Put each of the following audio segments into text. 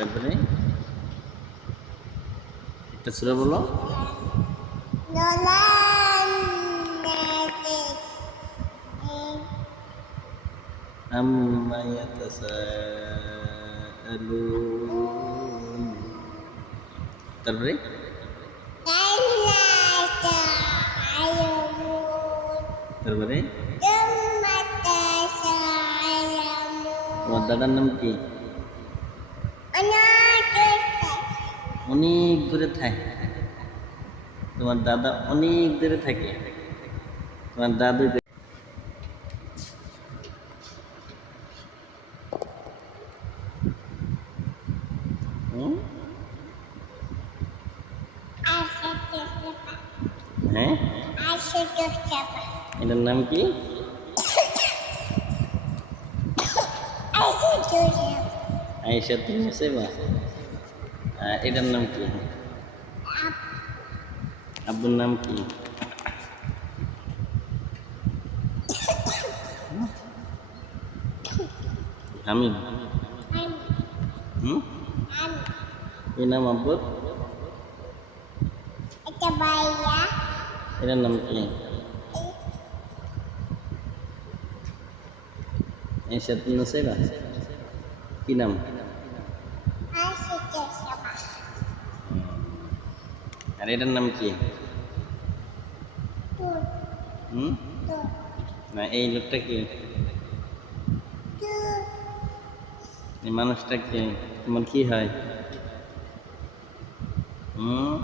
তারপরে একটা সুরা বলো। আম্মা ইয়াতাসাআলুন তারপরে? তারপরে দাদার নাম কি? অনেক দূরে থাকে। তোমার দাদা অনেক দূরে থাকে। তোমার দাদু হ্যাঁ? এটার নাম কি? আয়েশা তুমি সেবা এটার নাম কি আব্বুর নাম কি হামিদ হুম এই নাম আব্বুর এটার নাম কি আয়েশা তুমি সেবা কি নাম আর এটার নাম কি? হুম? না, এই লোকটা কি? মানুষটা কি? তোমার কি হয়? হুম?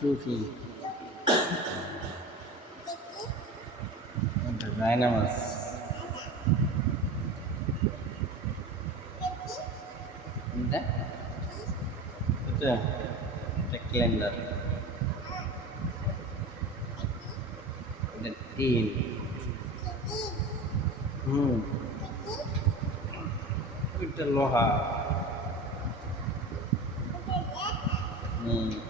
chu trì Nine hours. calendar. The team. Hmm. With the loha. Hmm.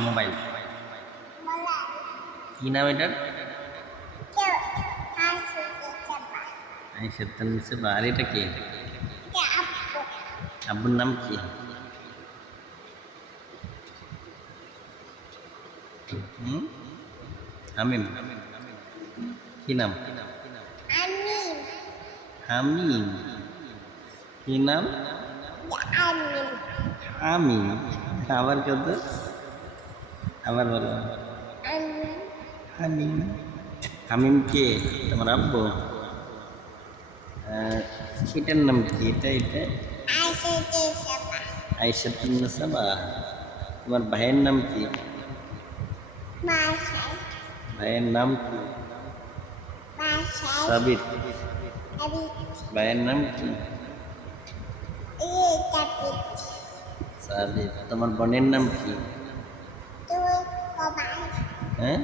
Mobile কি নাম এটার আমি সেতার নিচে বা আর এটা কি আব্বুর নাম কি হুম হামিম কি নাম হামিম কি নাম হামিম আবার কত? আবার বলো। হামিম হামিম কে? তোমার আব্বু? এটার নাম কি? এটা এটা? আইসাতুন সাবা তোমার ভাইয়ের নাম কি? ভাইয়ের নাম কি? সাবিত। ভাইয়ের নাম কি? সাবিত তোমার বোনের নাম কি হ্যাঁ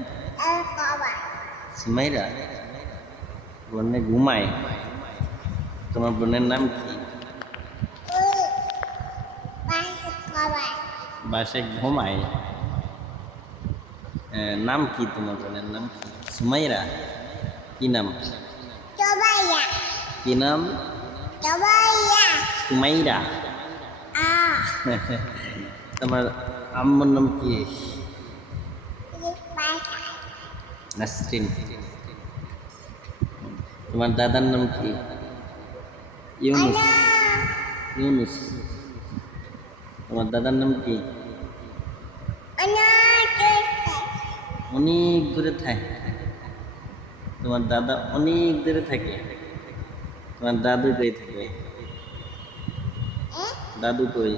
সুমাইরা বোনে ঘুমায় তোমার বোনের নাম কি বাসায় ঘুমায় আহ, নাম কি তোমার বোনের নাম কি সুমাইরা কি নাম Coba কি নাম coba ya. সুমাইরা Ah, তোমার আম্মুর নাম কি? তোমার দাদার নাম কি? ইউনুস। ইউনুস। তোমার দাদার নাম কি? অনেক দূরে থাকে। তোমার দাদা অনেক দূরে থাকে। তোমার দাদু কই থাকে? দাদু কই?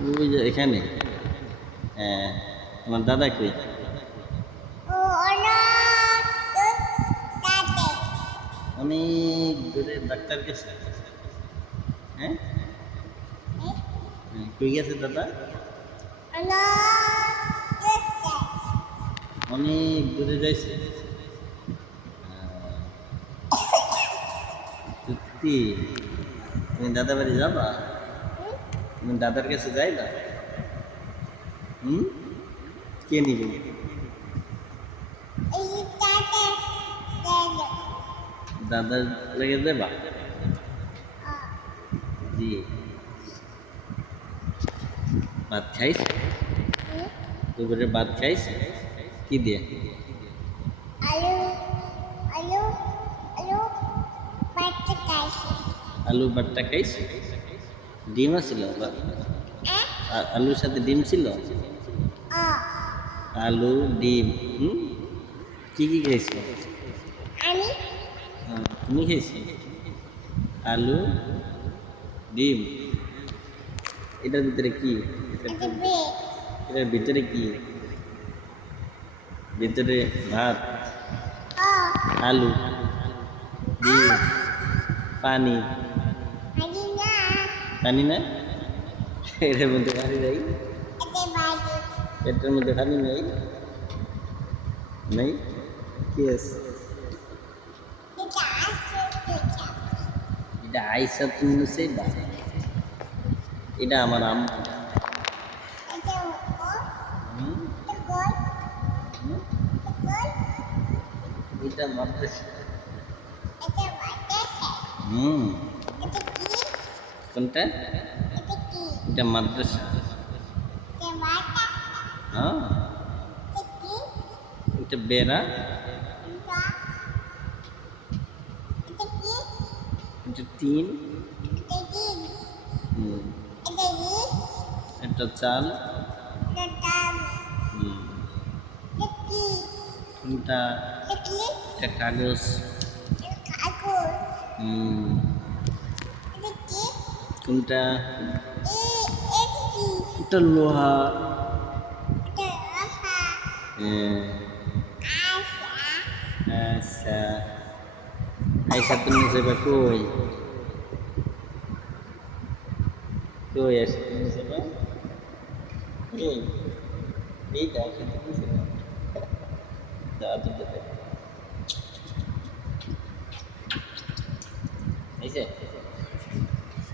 ওই যে এখানে। হ্যাঁ তোমার দাদা কই. অনেক দূরে ডাক্তার গেছে হ্যাঁ? হ্যাঁ, কই গেছে দাদা? অনেক দূরে যাইছে। সত্যি। তুমি দাদা বাড়ি যাবা? দাদার কাছে যাইবা হুম কে নিবে Ini kita. Dede. দাদার লেগে দেবা Oh, জি ভাত খাইছ hmm? দুপুরে ভাত খাইছ কি দিয়ে Alu, alu, alu, baca kasih. আলু ভাতটা খাইছ ডিম আছিল? বা- Eh, আ- আলুর সাথে ডিম ছিল? আলু ডিম হুম? কি কি হ্যাঁ, তুমি খাইছো আলু ডিম। এটার ভিতরে কি? এটা- এটার ভিতরে কি? ভিতরে ভাত। আলু ডিম পানি। পানি না এটার মধ্যে পানি নাই. পেটের মধ্যে পানি নেই? নেই? কি আছে এটা আইসা তুমি সেটা এটা আমার আম এটা মাদ্রাসা। হুম। কোনটা ada ki, এটা মাদ্রাসা ada batas, হ্যাঁ ada ki, এটা বেড়া dua, ada ki, এটা তিন ada ki, হুম, ada ki, এটা চাল ada tam, হুম, ada ki, কোনটা ada ki, এটা কাগজ ada kagur, হুম, ada ki, কোনটা eh, ada ki, এটা লোহা ada apa, হ্যাঁ asa, আচ্ছা আইসা তুমি যাবে কই কই আসে তুমি যাবে এই এইটা আসে তুমি যাবে দাদু যাবে এইসে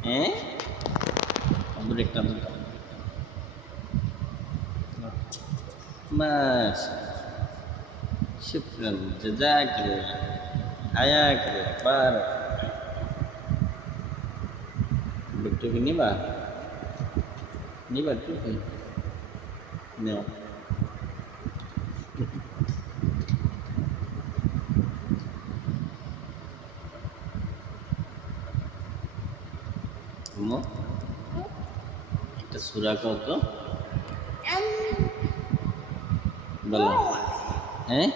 হ্যাঁ project ano to. Mas shukran jazakri hayakri barak Betul ini ba? Ini betul ini. No. সুরা কত বলো। হ্যাঁ?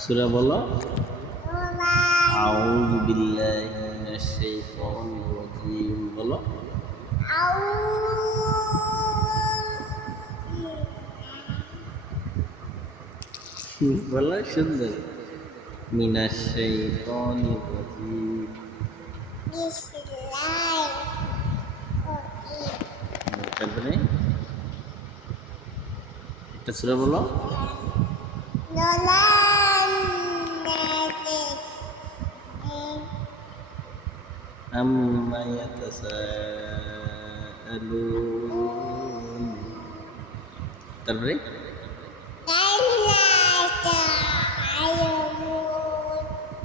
সুরা বলো। আউযু বিল্লাহি মিনাশ শাইতানির রাজিম। বলো। বলো সুন্দর মিনাশ শাইতানির রাজিম। তারপরে একটা সূরা বলো Nolan, Nabi, عما يتساءلون তারপরে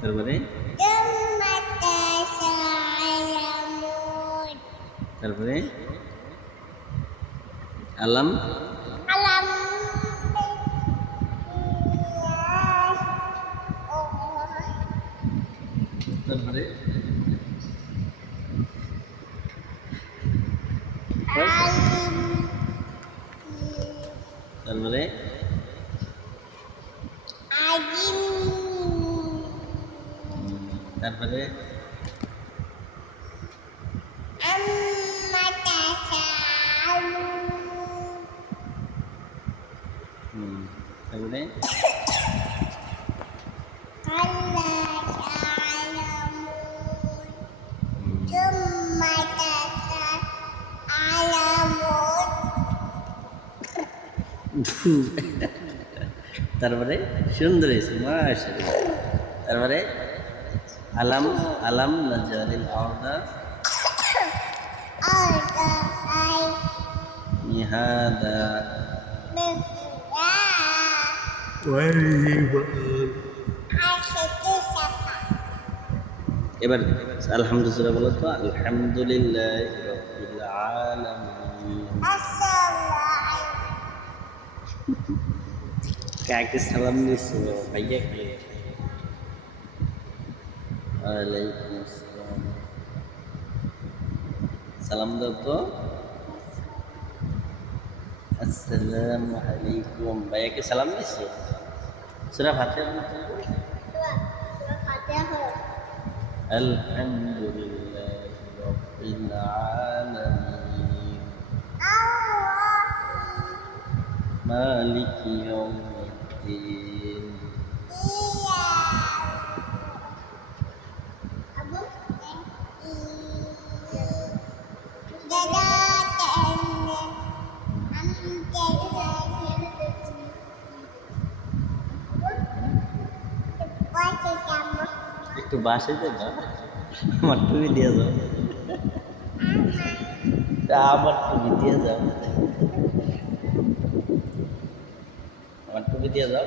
তারপরে তারপরে আলাম? alam তারপরে? তারপরে হুম, তারপরে সুন্দর হয়েছে মাশাআল্লাহ। তারপরে আলাম আলাম নাজারিল আওদা। মিহাদা এবার আলহামদুলিল্লাহ বলো তো, আলহামদুলিল্লাহ কাকে সালাম দিছো, ভাইয়া কে ওয়ালাইকুম আসসালাম। সালাম দাও তো। আসসালামু আলাইকুম। ভাইয়াকে সালাম দিছো? সুরা ফাতিহা আলহামদুলিল্লাহ রাব্বিল আলামিন। মালিকি ইয়াউমিদ্দিন বাসে যে আমার টুপি দিয়ে যাও। আমার টুপি দিয়ে যাও। আমার টুপি দিয়ে যাও।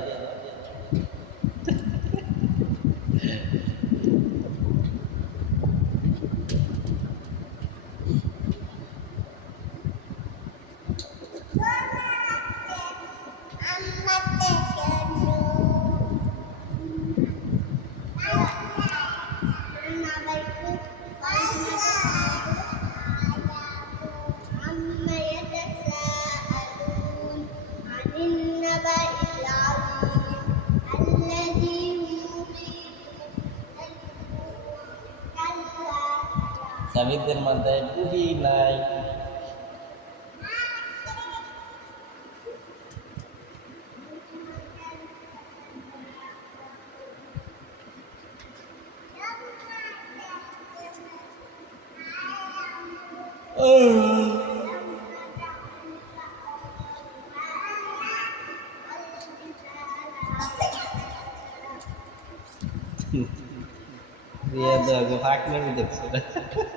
সাবিদের মাথায় টুপি নাই। দিয়ে দাও ফাঁক নেমে দেখছ?